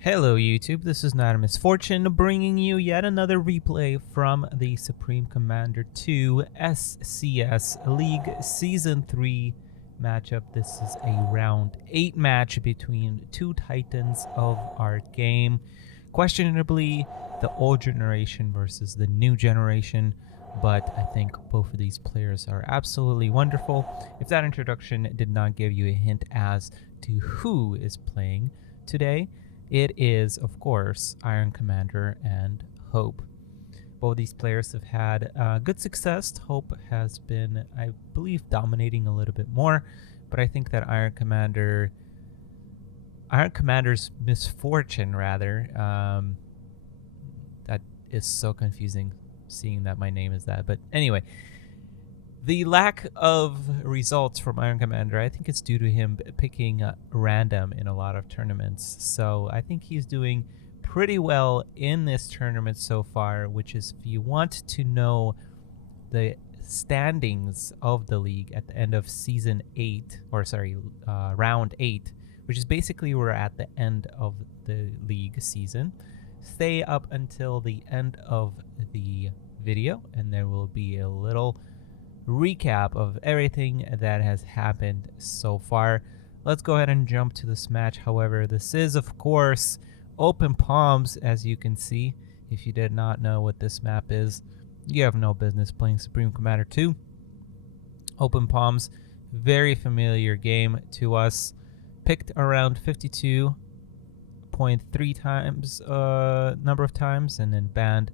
Hello YouTube, this is Not a Misfortune bringing you yet another replay from the Supreme Commander 2 SCS League Season 3 matchup. This is a round 8 match between two titans of our game. Questionably the old generation versus the new generation, but I think both of these players are absolutely wonderful. If that introduction did not give you a hint as to who is playing today, it is, of course, Iron Commander and Hope. Both these players have had good success. Hope has been, I believe, dominating a little bit more, but I think that Iron Commander's misfortune, rather, that is so confusing, seeing that my name is that. But anyway, the lack of results from Iron Commander, I think it's due to him picking random in a lot of tournaments. So I think he's doing pretty well in this tournament so far, which is, if you want to know the standings of the league at the end of season 8, or sorry, round 8, which is basically we're at the end of the league season. Stay up until the end of the video, and there will be a little recap of everything that has happened so far. Let's go ahead and jump to this match. However, this is, of course, Open Palms, as you can see. If you did not know what this map is, you have no business playing Supreme Commander 2. Open Palms, very familiar game to us. Picked around 52.3 times number of times, and then banned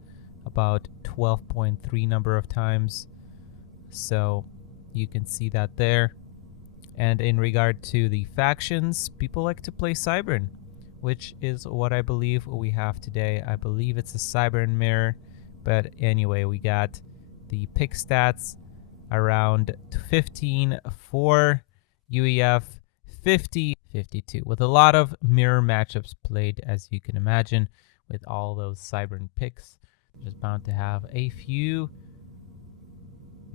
about 12.3 number of times. So you can see that there. And in regard to the factions, people like to play Cybern, which is what I believe we have today. I believe it's a Cybern mirror, but anyway, we got the pick stats around 15 for UEF, 50, 52, with a lot of mirror matchups played, as you can imagine, with all those Cybern picks. Just bound to have a few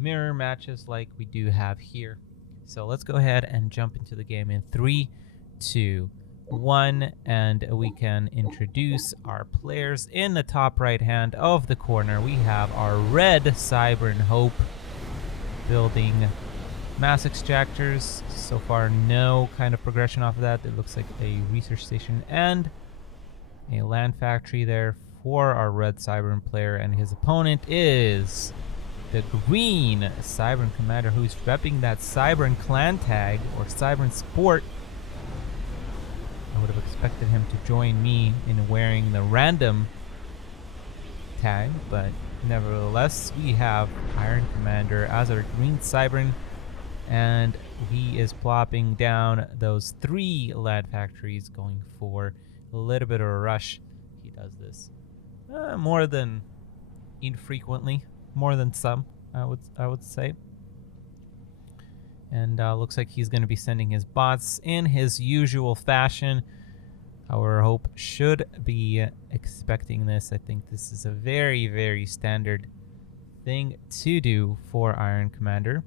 mirror matches like we do have here. So let's go ahead and jump into the game in 3, 2, 1, and we can introduce our players. In the top right hand of the corner, we have our red Cybern Hope building mass extractors. So far, no kind of progression off of that. It looks like a research station and a land factory there for our red Cybern player, and his opponent is the green Cybern Commander, who's repping that Cybern clan tag or Cybern sport. I would have expected him to join me in wearing the random tag, but nevertheless, we have Iron Commander as our green Cybern, and he is plopping down those 3 land factories, going for a little bit of a rush. He does this more than infrequently. More than some, I would say. And looks like he's going to be sending his bots in his usual fashion. Our Hope should be expecting this. I think this is a very, very standard thing to do for Iron Commander.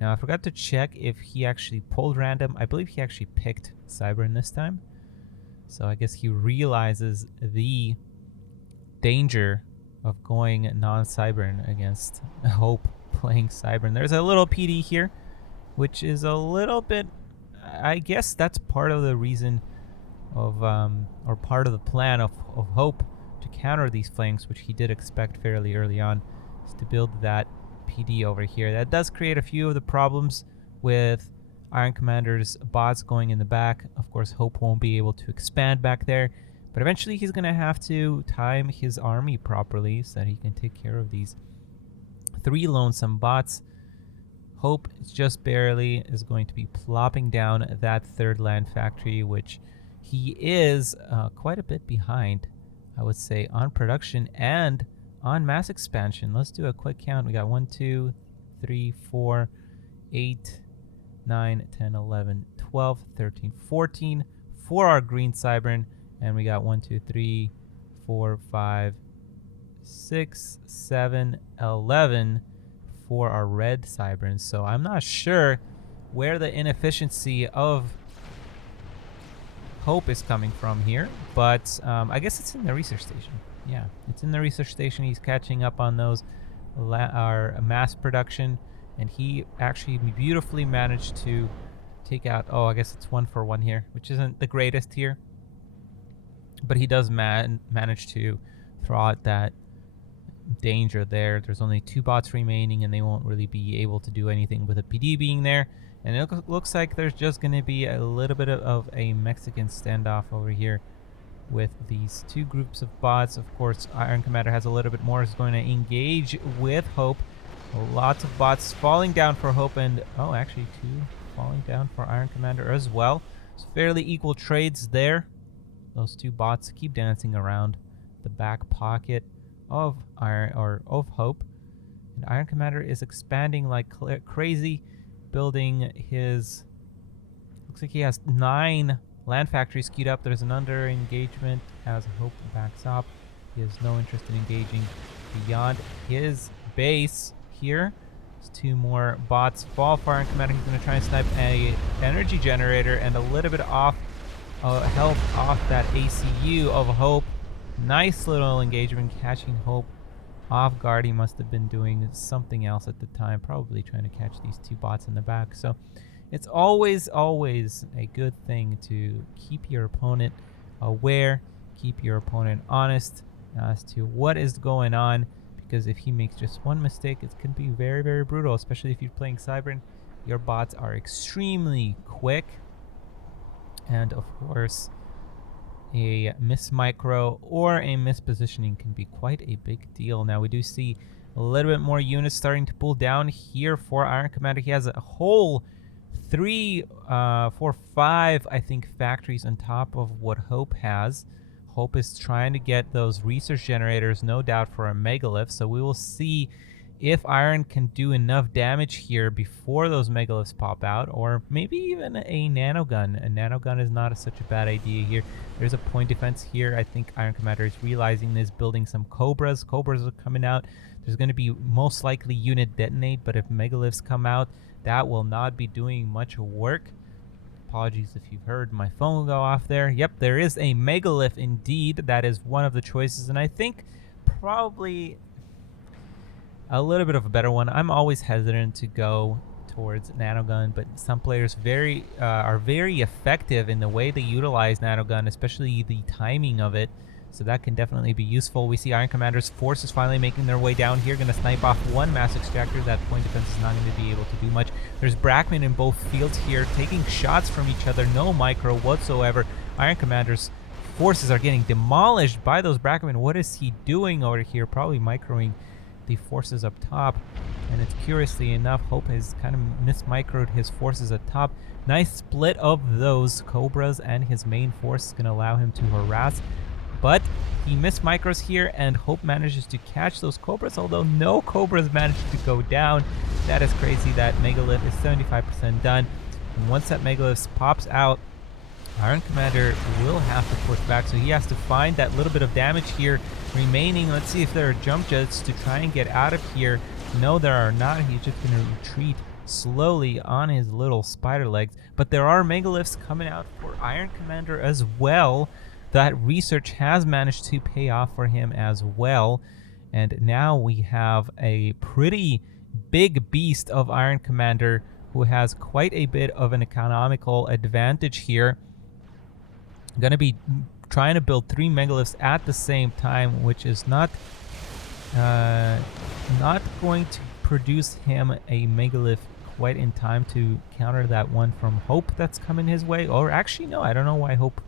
Now, I forgot to check if he actually pulled random. I believe he actually picked Cybern this time. So I guess he realizes the danger of going non-Cybern against Hope playing Cybern. There's a little PD here, which is a little bit, I guess that's part of the reason of, or part of the plan of Hope to counter these flanks, which he did expect fairly early on, is to build that PD over here. That does create a few of the problems with Iron Commander's bots going in the back. Of course, Hope won't be able to expand back there, but eventually he's going to have to time his army properly so that he can take care of these 3 lonesome bots. Hope just barely is going to be plopping down that 3rd land factory, which he is quite a bit behind, I would say, on production and on mass expansion. Let's do a quick count. We got 1, 2, 3, 4, 8, 9, 10, 11, 12, 13, 14 for our green Cybern. And we got 1, 2, 3, 4, 5, 6, 7, 11 for our red Cyberns. So I'm not sure where the inefficiency of Hope is coming from here, but I guess it's in the research station. Yeah, it's in the research station. He's catching up on those our mass production, and he actually beautifully managed to take out, oh, I guess it's 1-for-1 here, which isn't the greatest here, but he does manage to throw out that danger there. There's only 2 bots remaining, and they won't really be able to do anything with a PD being there. And it looks like there's just going to be a little bit of a Mexican standoff over here with these 2 groups of bots. Of course, Iron Commander has a little bit more. Is going to engage with Hope. Lots of bots falling down for Hope, and oh, actually 2 falling down for Iron Commander as well. It's fairly equal trades there. Those 2 bots keep dancing around the back pocket of Hope, and Iron Commander is expanding like crazy, building his, looks like he has 9 land factories queued up. There's an under engagement as Hope backs up. He has no interest in engaging beyond his base here. There's 2 more bots fall for Iron Commander. He's going to try and snipe a energy generator and a little bit off help off that ACU of Hope. Nice little engagement, catching Hope off guard. He must have been doing something else at the time, probably trying to catch these 2 bots in the back. So it's always a good thing to keep your opponent aware, keep your opponent honest as to what is going on, because if he makes just one mistake, it can be very, very brutal, especially if you're playing Cybern. Your bots are extremely quick, and of course a miss micro or a mispositioning can be quite a big deal. Now we do see a little bit more units starting to pull down here for Iron Commander. He has a whole 3, 4, 5, I think, factories on top of what Hope has. Hope is trying to get those research generators, no doubt, for a megalith. So we will see if Iron can do enough damage here before those megaliths pop out, or maybe even a nanogun. A nanogun is not such a bad idea here. There's a point defense here. I think Iron Commander is realizing this, building some Cobras. Cobras are coming out. There's going to be most likely unit detonate, but if megaliths come out, that will not be doing much work. Apologies if you've heard my phone go off there. Yep, there is a megalith indeed. That is one of the choices, and I think probably a little bit of a better one. I'm always hesitant to go towards nanogun, but some players are very effective in the way they utilize nanogun, especially the timing of it. So that can definitely be useful. We see Iron Commander's forces finally making their way down here. Going to snipe off 1 mass extractor. That point defense is not going to be able to do much. There's Brackman in both fields here, taking shots from each other. No micro whatsoever. Iron Commander's forces are getting demolished by those Brackman. What is he doing over here? Probably microing the forces up top. And it's, curiously enough, Hope has kind of mismicroed his forces up top. Nice split of those Cobras, and his main force is going to allow him to harass. But he missed micros here, and Hope manages to catch those Cobras, although no Cobras managed to go down. That is crazy. That megalith is 75% done. And once that megalith pops out, Iron Commander will have to push back, so he has to find that little bit of damage here remaining. Let's see if there are jump jets to try and get out of here. No, there are not. He's just going to retreat slowly on his little spider legs. But there are megaliths coming out for Iron Commander as well. That research has managed to pay off for him as well. And now we have a pretty big beast of Iron Commander who has quite a bit of an economical advantage here. Going to be trying to build 3 megaliths at the same time, which is not going to produce him a megalith quite in time to counter that one from Hope that's coming his way. Or actually, no, I don't know why Hope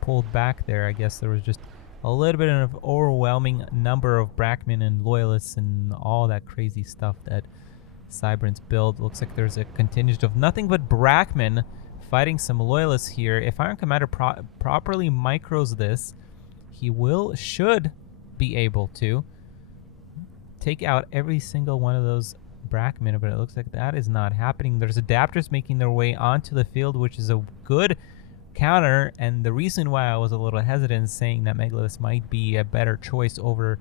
pulled back there. I guess there was just a little bit of overwhelming number of Brackman and loyalists and all that crazy stuff that Cybern's build. Looks like there's a contingent of nothing but Brackman fighting some loyalists here. If Iron Commander properly micros this, he should be able to take out every single one of those Brackman, but it looks like that is not happening. There's adapters making their way onto the field, which is a good counter, and the reason why I was a little hesitant saying that megaliths might be a better choice over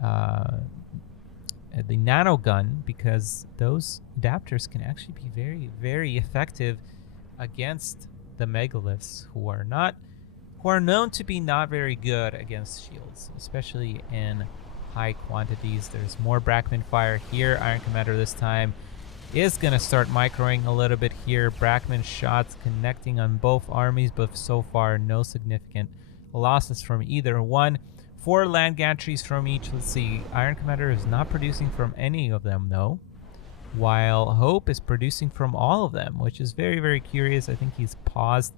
the nanogun, because those adapters can actually be very, very effective against the megaliths, who are not who are known to be not very good against shields, especially in high quantities. There's more Brackman fire here. Iron Commander this time is going to start microing a little bit here. Brackman shots connecting on both armies, but so far no significant losses from either one. 4 land gantries from each. Let's see. Iron Commander is not producing from any of them, though, while Hope is producing from all of them, which is very, very curious. I think he's paused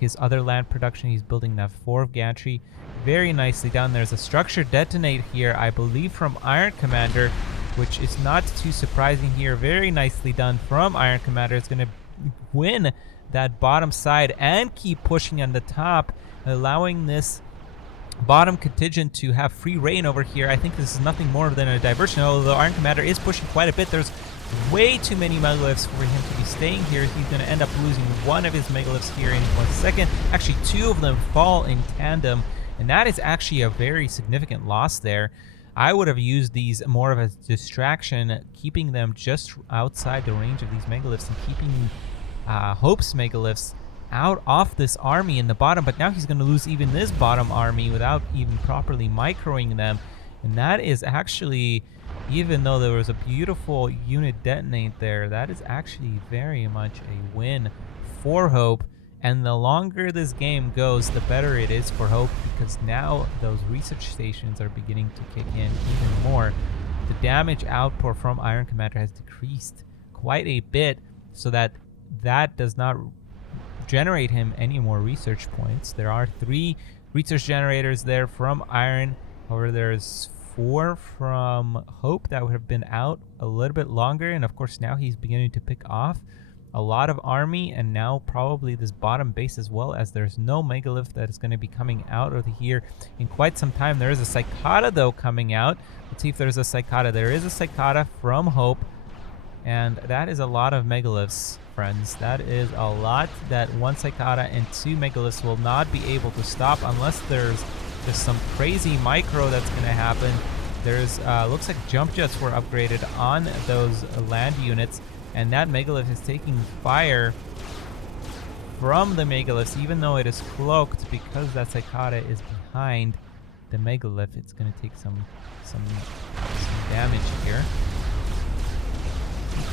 his other land production. He's building that 4th gantry. Very nicely done. There's a structure detonate here, I believe, from Iron Commander, which is not too surprising here. Very nicely done from Iron Commander. It's going to win that bottom side and keep pushing on the top, allowing this bottom contingent to have free reign over here. I think this is nothing more than a diversion, although Iron Commander is pushing quite a bit. There's way too many megaliths for him to be staying here. He's going to end up losing one of his megaliths here in 1 second. Actually, 2 of them fall in tandem, and that is actually a very significant loss there. I would have used these more of a distraction, keeping them just outside the range of these megaliths and keeping Hope's megaliths out off this army in the bottom, but now he's going to lose even this bottom army without even properly microing them. And that is actually, even though there was a beautiful unit detonate there, that is actually very much a win for Hope. And the longer this game goes, the better it is for Hope, because now those research stations are beginning to kick in even more. The damage output from Iron Commander has decreased quite a bit, so that does not generate him any more research points. There are 3 research generators there from Iron. However, there's 4 from Hope that would have been out a little bit longer, and of course now he's beginning to pick off a lot of army, and now probably this bottom base as well, as there's no megalith that is going to be coming out of here in quite some time. There is a Cicada though coming out. Let's see if there's a Cicada. There is a Cicada from Hope, and that is a lot of megaliths, friends. That is a lot that 1 Cicada and 2 megaliths will not be able to stop unless there's just some crazy micro that's going to happen. There's looks like jump jets were upgraded on those land units, and that megalith is taking fire from the megaliths, even though it is cloaked, because that Cicada is behind the megalith. It's going to take some damage here.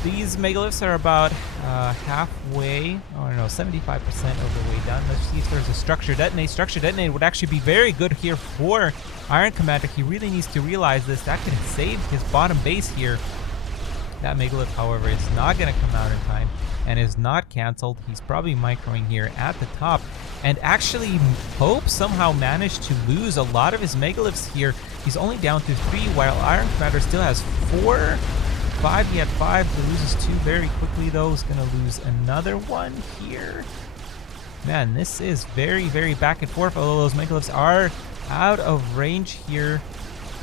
These megaliths are about halfway, oh no, 75% of the way done. Let's see if there's a structure detonate. Structure detonate would actually be very good here for Iron Commander. He really needs to realize this. That could save his bottom base here. That megalith, however, is not going to come out in time and is not canceled. He's probably microing here at the top. And actually, Hope somehow managed to lose a lot of his megaliths here. He's only down to 3, while Iron Commander still has 4. 5, he had 5, he loses 2 very quickly though. He's gonna lose another one here. Man, this is very, very back and forth, although those megaliths are out of range here.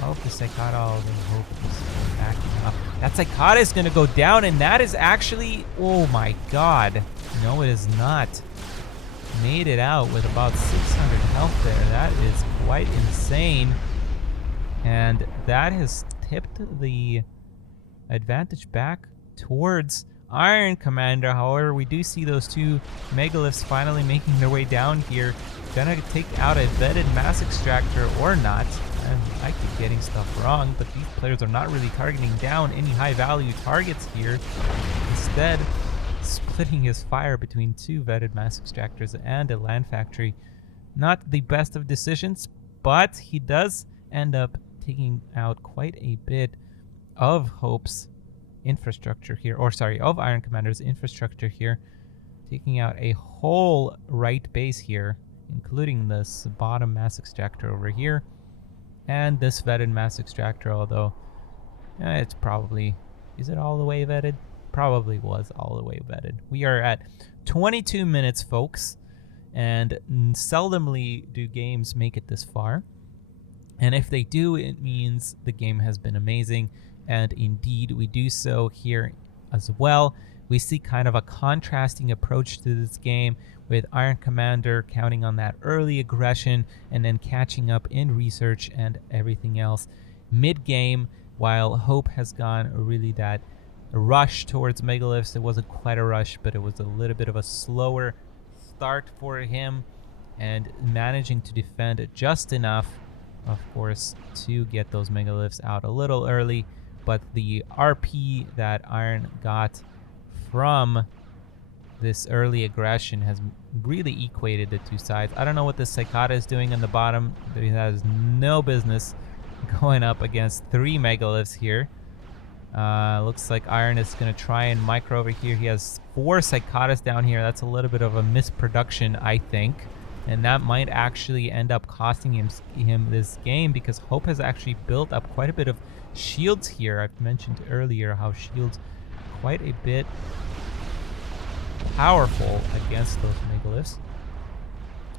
Oh, the Cicada, although Hope is backing up. That Cicada is gonna go down, and that is actually, oh my god. No, it is not. Made it out with about 600 health there. That is quite insane. And that has tipped the advantage back towards Iron Commander. However, we do see those 2 megaliths finally making their way down here. Gonna take out a vetted mass extractor or not. I keep getting stuff wrong, but these players are not really targeting down any high value targets here. Instead, splitting his fire between 2 vetted mass extractors and a land factory. Not the best of decisions, but he does end up taking out quite a bit of Hope's infrastructure here, or sorry, of Iron Commander's infrastructure here, taking out a whole right base here, including this bottom mass extractor over here, and this vetted mass extractor, although it's probably, is it all the way vetted? Probably was all the way vetted. We are at 22 minutes, folks, and seldomly do games make it this far. And if they do, it means the game has been amazing. And indeed, we do so here as well. We see kind of a contrasting approach to this game, with Iron Commander counting on that early aggression and then catching up in research and everything else mid-game, while Hope has gone really that rush towards megaliths. It wasn't quite a rush, but it was a little bit of a slower start for him. and managing to defend just enough, of course, to get those megaliths out a little early. But the RP that Iron got from this early aggression has really equated the two sides. I don't know what this Cicada is doing on the bottom, but he has no business going up against 3 megaliths here. Looks like Iron is going to try and micro over here. He has 4 Cicadas down here. That's a little bit of a misproduction, I think. And that might actually end up costing him this game, because Hope has actually built up quite a bit of shields here. I've mentioned earlier how shields quite a bit powerful against those megaliths.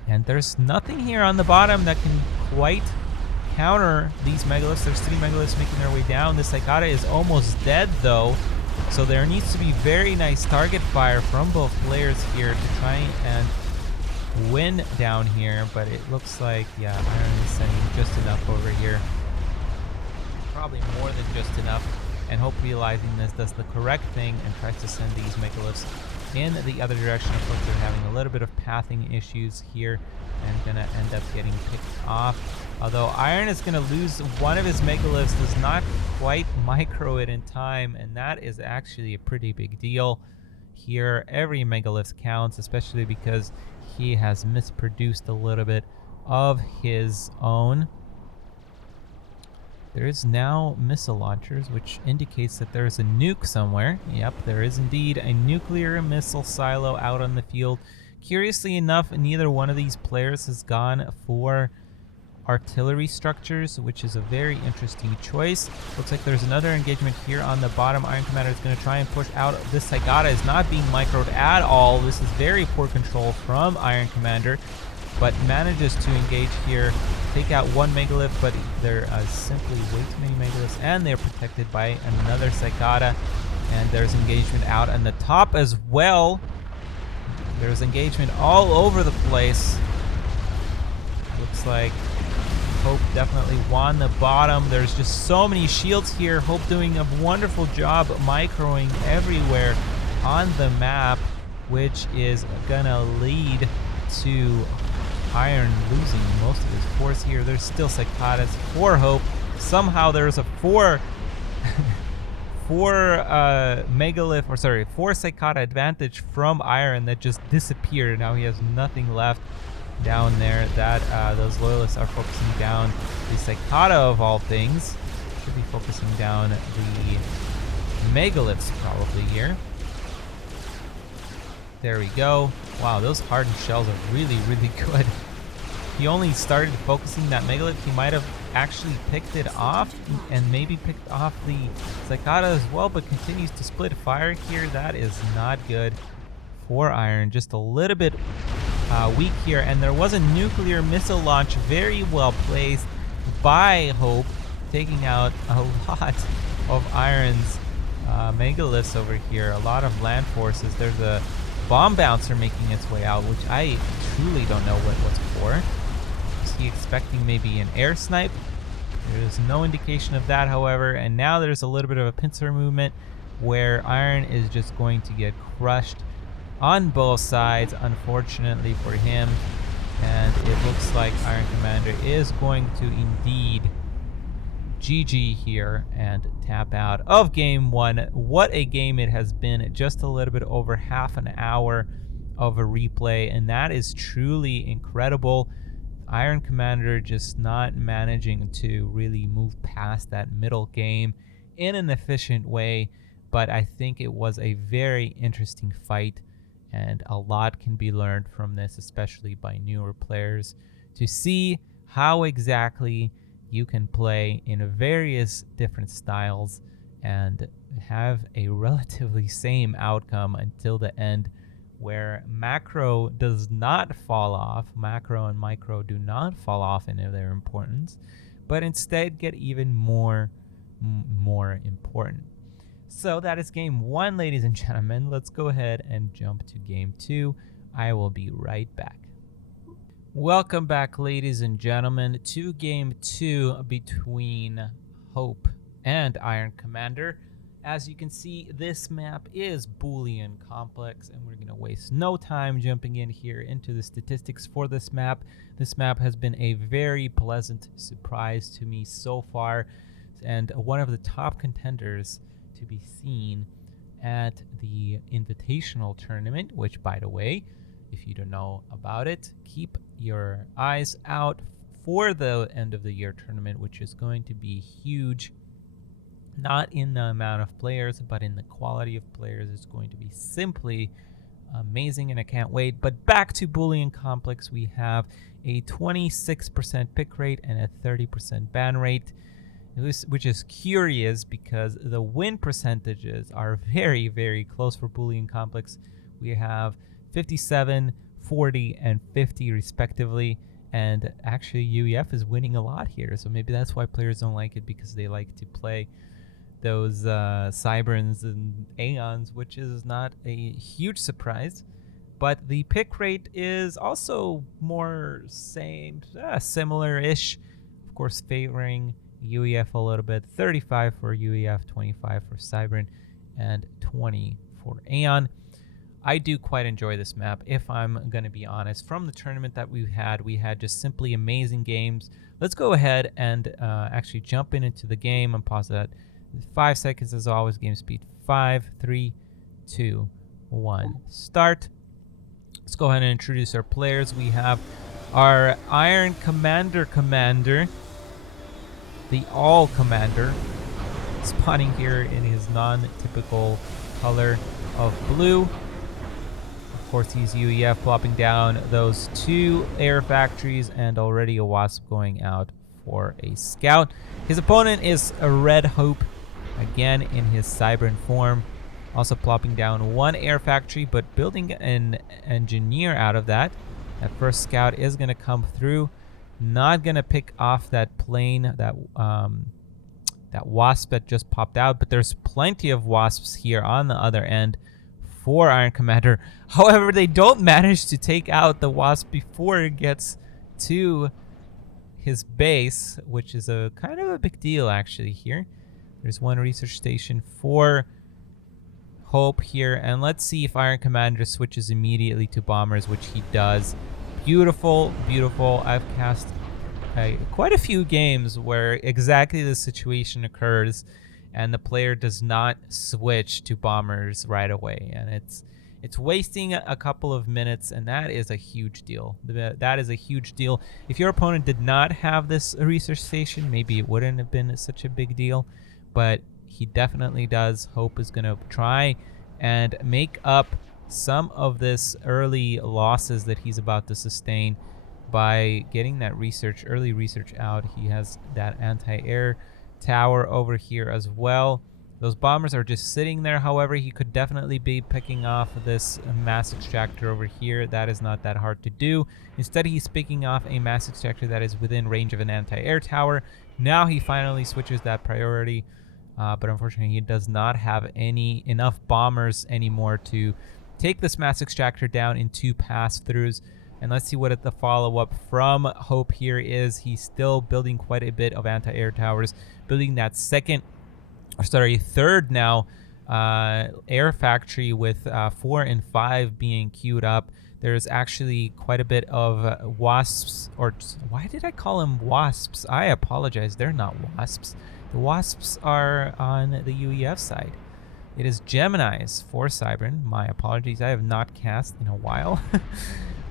And there's nothing here on the bottom that can quite counter these megaliths. There's 3 megaliths making their way down. This Cicada is almost dead though, so there needs to be very nice target fire from both players here to try and win down here. But it looks like, yeah, Iron is sending just enough over here, probably more than just enough, and Hope, realizing this, does the correct thing and tries to send these megaliths in the other direction. Of course, they're having a little bit of pathing issues here and gonna end up getting picked off. Although Iron is gonna lose one of his megaliths, does not quite micro it in time, and that is actually a pretty big deal. Here, every megalith counts, especially because he has misproduced a little bit of his own. There is now missile launchers, which indicates that there is a nuke somewhere. Yep, there is indeed a nuclear missile silo out on the field. Curiously enough, neither one of these players has gone for artillery structures, which is a very interesting choice. Looks like there's another engagement here on the bottom. Iron Commander is going to try and push out. This Cicada is not being microed at all. This is very poor control from Iron Commander, but manages to engage here, take out 1 megalith, but there are simply way too many megaliths, and they're protected by another Cicada. And there's engagement out on the top as well. There's engagement all over the place. Looks like Hope definitely won the bottom. There's just so many shields here. Hope doing a wonderful job microing everywhere on the map, which is gonna lead to Iron losing most of his force here. There's still Cicadas for Hope. Somehow there's a 4 Cicada advantage from Iron that just disappeared. Now he has nothing left down there. That those loyalists are focusing down the Cicada of all things. Should be focusing down the megaliths probably here. There we go. Wow, those hardened shells are really, really good. If he only started focusing that megalith, he might have actually picked it off, and maybe picked off the Cicada as well, but continues to split fire here. That is not good for Iron. Just a little bit weak here, and there was a nuclear missile launch very well placed by Hope, taking out a lot of Iron's megaliths over here. A lot of land forces. There's a bomb bouncer making its way out, which I truly don't know what was for. Is he expecting maybe an air snipe? There's no indication of that, however, and now there's a little bit of a pincer movement where Iron is just going to get crushed on both sides, unfortunately for him, and it looks like Iron Commander is going to indeed GG here and tap out of game 1. What a game it has been. Just a little bit over half an hour of a replay, and that is truly incredible. Iron Commander just not managing to really move past that middle game in an efficient way, but I think it was a very interesting fight, and a lot can be learned from this, especially by newer players, to see how exactly you can play in various different styles and have a relatively same outcome until the end, where macro does not fall off. Macro and micro do not fall off in their importance, but instead get even more important. So that is game 1, ladies and gentlemen. Let's go ahead and jump to game 2. I will be right back. Welcome back, ladies and gentlemen, to game 2 between Hope and Iron Commander. As you can see, this map is Boolean Complex, and we're going to waste no time jumping in here into the statistics for this map. This map has been a very pleasant surprise to me so far, and one of the top contenders to be seen at the Invitational Tournament, which, by the way, if you don't know about it, keep your eyes out for the end of the year tournament, which is going to be huge. Not in the amount of players, but in the quality of players. It's going to be simply amazing, and I can't wait. But back to Boolean Complex, we have a 26% pick rate and a 30% ban rate, which is curious because the win percentages are very, very close for Boolean Complex. We have 57, 40, and 50 respectively. And actually, UEF is winning a lot here. So maybe that's why players don't like it, because they like to play those Cyberns and Aeons, which is not a huge surprise. But the pick rate is also more similar-ish. Of course, favoring UEF a little bit. 35 for UEF, 25 for Cybern, and 20 for Aeon. I do quite enjoy this map, if I'm going to be honest. From the tournament that we had just simply amazing games. Let's go ahead and actually jump into the game and pause that. 5 seconds as always, game speed. 5, 3, 2, 1, start. Let's go ahead and introduce our players. We have our Iron Commander, the All Commander, spawning here in his non-typical color of blue. Of course, he's UEF, plopping down those 2 air factories and already a Wasp going out for a scout. His opponent is a Red Hope, again in his Cybern form, also plopping down 1 air factory, but building an engineer out of that. That first scout is going to come through, not going to pick off that plane, that Wasp that just popped out, but there's plenty of Wasps here on the other end for Iron Commander. However, they don't manage to take out the Wasp before it gets to his base, which is a kind of a big deal actually here. There's 1 research station for Hope here, and let's see if Iron Commander switches immediately to bombers, which he does. Beautiful, beautiful. I've cast quite a few games where exactly this situation occurs and the player does not switch to bombers right away, and it's wasting a couple of minutes, and that is a huge deal. That is a huge deal. If your opponent did not have this research station, maybe it wouldn't have been such a big deal, but he definitely does. Hope is going to try and make up some of this early losses that he's about to sustain by getting that early research out. He has that anti-air tower over here as well. Those bombers are just sitting there. However, he could definitely be picking off this mass extractor over here. That is not that hard to do. Instead, he's picking off a mass extractor that is within range of an anti-air tower. Now he finally switches that priority, but unfortunately he does not have enough bombers anymore to take this mass extractor down in 2 pass-throughs. And let's see what the follow-up from Hope here is. He's still building quite a bit of anti-air towers, building that third now air factory with 4 and 5 being queued up. There's actually quite a bit of Wasps, or why did I call them Wasps? I apologize, they're not Wasps. The Wasps are on the UEF side. It is Geminis for Cybern. My apologies, I have not cast in a while.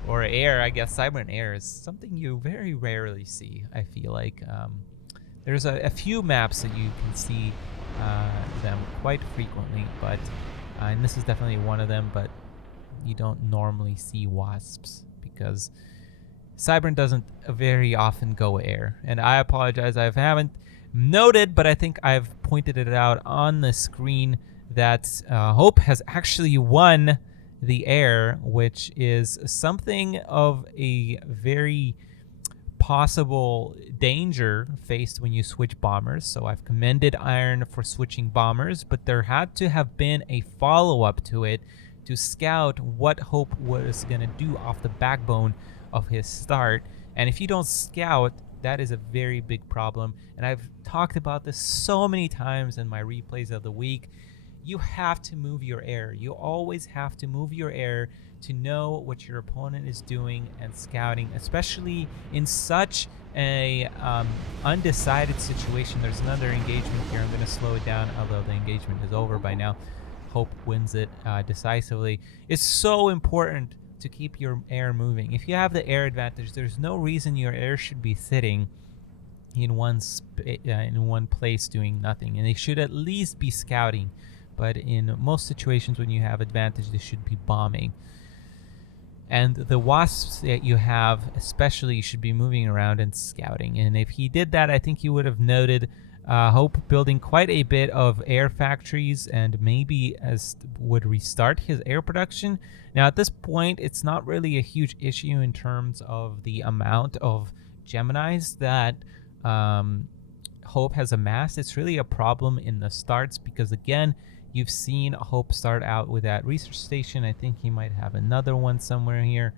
Or air, I guess. Cybern air is something you very rarely see, I feel like. There's a few maps that you can see them quite frequently, but and this is definitely one of them, but you don't normally see Wasps because Cybern doesn't very often go air. And I apologize, I haven't noted, but I think I've pointed it out on the screen that Hope has actually won the air, which is something of a very possible danger faced when you switch bombers. So I've commended Iron for switching bombers, but there had to have been a follow-up to it to scout what Hope was going to do off the backbone of his start. And if you don't scout, That is a very big problem, and I've talked about this so many times in my replays of the week. You have to move your air. You always have to move your air to know what your opponent is doing and scouting, especially in such a undecided situation. There's another engagement here. I'm going to slow it down, although the engagement is over by now. Hope wins it decisively. It's so important to keep your air moving. If you have the air advantage, there's no reason your air should be sitting in one place doing nothing, and they should at least be scouting. But in most situations when you have advantage, they should be bombing. And the wasps that you have especially should be moving around and scouting. And if he did that, I think you would have noted Hope building quite a bit of air factories, and maybe would restart his air production. Now at this point, it's not really a huge issue in terms of the amount of Geminis that Hope has amassed. It's really a problem in the starts, because again, you've seen Hope start out with that research station. I think he might have another one somewhere here.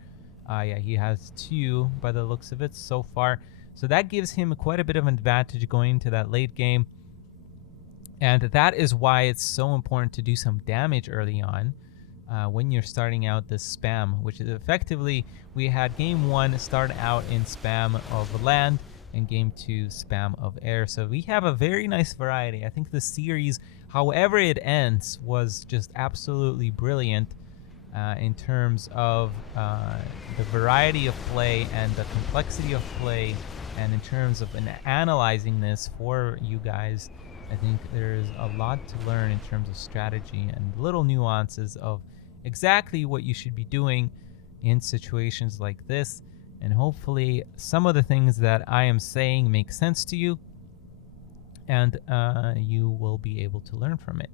Yeah, he has 2 by the looks of it so far. So that gives him quite a bit of an advantage going into that late game. And that is why it's so important to do some damage early on when you're starting out this spam, which is effectively, we had game 1 start out in spam of land and game 2 spam of air. So we have a very nice variety. I think the series, however it ends, was just absolutely brilliant in terms of the variety of play and the complexity of play, and in terms of analyzing this for you guys. I think there's a lot to learn in terms of strategy and little nuances of exactly what you should be doing in situations like this. And hopefully some of the things that I am saying make sense to you, and you will be able to learn from it.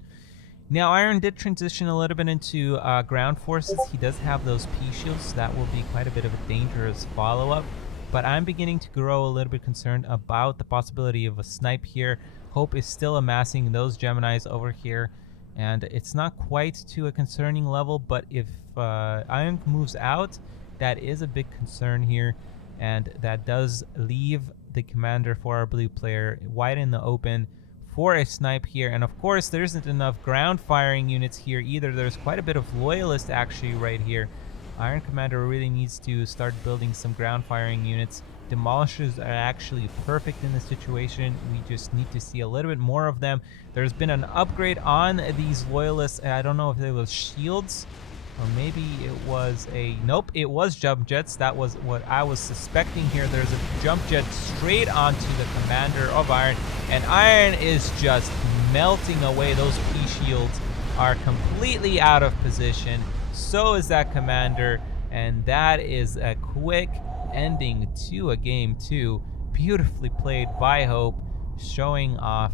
Now, Iron did transition a little bit into ground forces. He does have those P-shields, so that will be quite a bit of a dangerous follow-up. But I'm beginning to grow a little bit concerned about the possibility of a snipe here. Hope is still amassing those Geminis over here, and it's not quite to a concerning level, but if Iron moves out, that is a big concern here, and that does leave the commander for our blue player wide in the open for a snipe here. And of course, there isn't enough ground firing units here either. There's quite a bit of loyalists actually right here. Iron Commander really needs to start building some ground firing units. Demolishers are actually perfect in this situation. We just need to see a little bit more of them. There's been an upgrade on these loyalists. I don't know if it was shields, or maybe it was nope, it was jump jets. That was what I was suspecting here. There's a jump jet straight onto the commander of Iron, and Iron is just melting away. Those P-shields are completely out of position. So is that commander, and that is a quick ending to a game 2. Beautifully played by Hope, showing off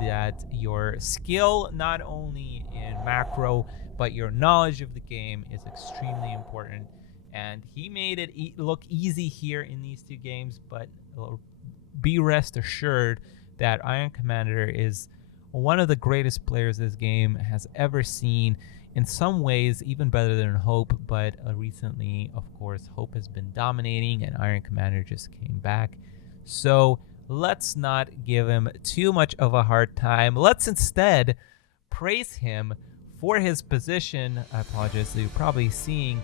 that your skill, not only in macro, but your knowledge of the game, is extremely important. And he made it look easy here in these 2 games, but be rest assured that Iron Commander is one of the greatest players this game has ever seen. In some ways, even better than Hope, but recently, of course, Hope has been dominating, and Iron Commander just came back. So let's not give him too much of a hard time. Let's instead praise him for his position. I apologize, so you're probably seeing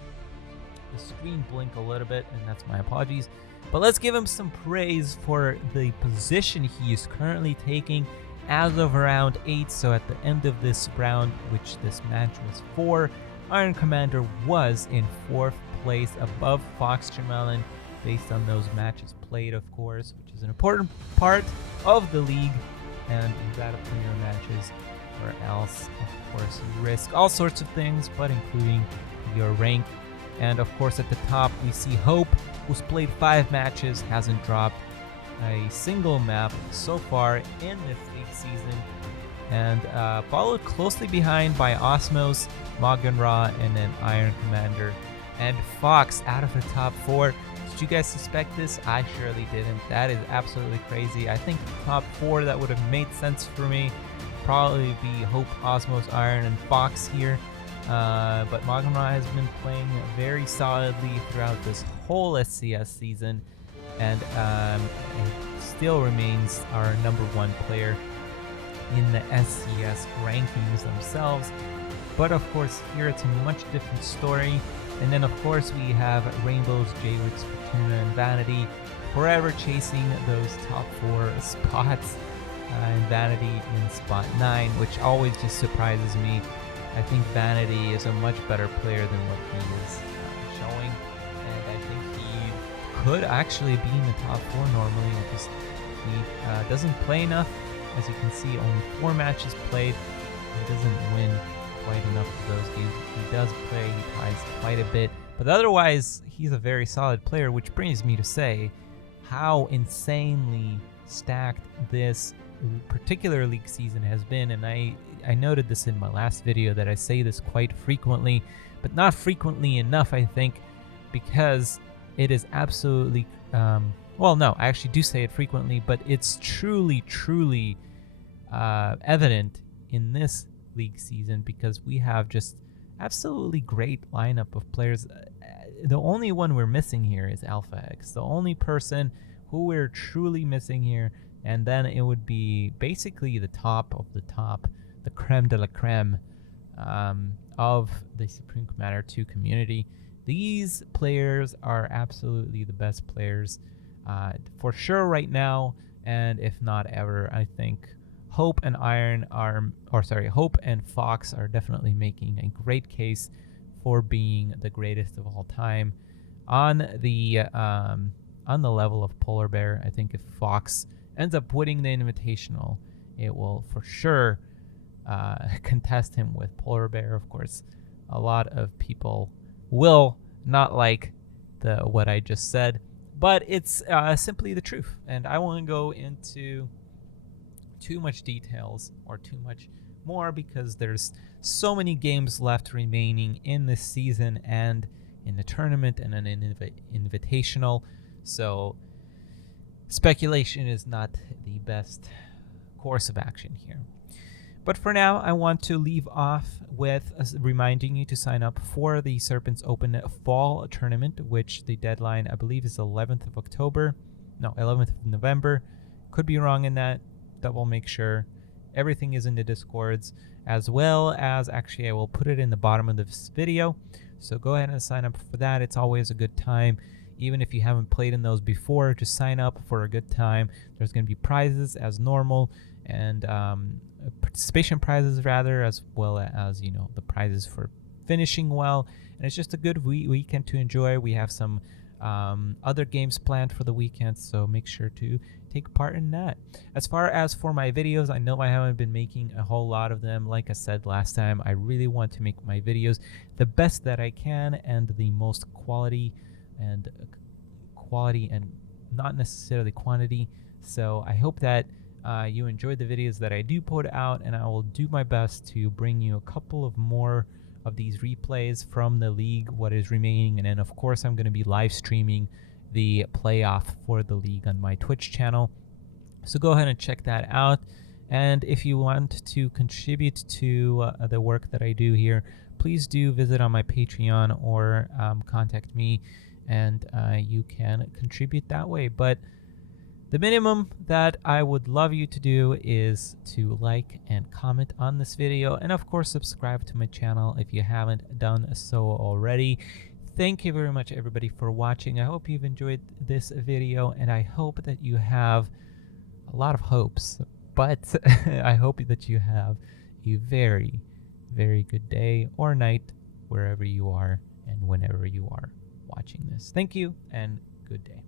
the screen blink a little bit, and that's my apologies. But let's give him some praise for the position he is currently taking as of round 8. So at the end of this round, which this match was for, Iron Commander was in 4th place above Fox Tremelin, based on those matches played, of course, which is an important part of the league. And you gotta play your matches, or else, of course, you risk all sorts of things, but including your rank. And of course, at the top, we see Hope, who's played 5 matches, hasn't dropped a single map so far in this league season, and followed closely behind by Osmos, Magenra, and then Iron Commander, and Fox out of the top 4. Did you guys suspect this? I surely didn't. That is absolutely crazy. I think the top 4 that would have made sense for me probably be Hope, Osmos, Iron, and Fox here. But Magenra has been playing very solidly throughout this whole SCS season. and still remains our #1 player in the SCS rankings themselves. But of course, here it's a much different story. And then of course we have Rainbows, Jaywix, Fortuna, and Vanity forever chasing those top 4 spots, and Vanity in spot 9, which always just surprises me. I think Vanity is a much better player than what he is showing, and I think he could actually be in the top 4 normally. He doesn't play enough. As you can see, only 4 matches played. He doesn't win quite enough of those games. If he does play, he ties quite a bit. But otherwise, he's a very solid player, which brings me to say how insanely stacked this particular league season has been. And I noted this in my last video that I say this quite frequently, but not frequently enough, I think, because it is absolutely well, no, I actually do say it frequently, but it's truly evident in this league season because we have just absolutely great lineup of players. The only one we're missing here is Alpha X, the only person who we're truly missing here, and then it would be basically the top of the top, the creme de la creme of the Supreme Commander 2 community. These players are absolutely the best players for sure right now, and if not ever. I think Hope and Hope and Fox are definitely making a great case for being the greatest of all time. On the level of Polar Bear, I think if Fox ends up winning the Invitational, it will for sure contest him with Polar Bear. Of course, a lot of people will not like what I just said, but it's simply the truth, and I won't go into too much details or too much more because there's so many games left remaining in this season and in the tournament and an invitational, so speculation is not the best course of action here. But for now, I want to leave off with reminding you to sign up for the Serpents Open Fall Tournament, which the deadline, I believe, is 11th of October. No, 11th of November. Could be wrong in that. Double make sure. Everything is in the Discords, as well as, actually, I will put it in the bottom of this video. So go ahead and sign up for that. It's always a good time. Even if you haven't played in those before, just sign up for a good time. There's going to be prizes as normal, and participation prizes rather, as well as, you know, the prizes for finishing well. And it's just a good weekend to enjoy. We have some other games planned for the weekend, so make sure to take part in that. As far as for my videos, I know I haven't been making a whole lot of them. Like I said last time, I really want to make my videos the best that I can and the most quality and not necessarily quantity. So I hope that you enjoyed the videos that I do put out, and I will do my best to bring you a couple of more of these replays from the league, what is remaining. And then of course I'm going to be live streaming the playoff for the league on my Twitch channel, so go ahead and check that out. And if you want to contribute to the work that I do here, please do visit on my Patreon or contact me, and you can contribute that way. But the minimum that I would love you to do is to like and comment on this video, and of course subscribe to my channel if you haven't done so already. Thank you very much, everybody, for watching. I hope you've enjoyed this video, and I hope that you have a lot of hopes, but I hope that you have a very, very good day or night wherever you are and whenever you are watching this. Thank you, and good day.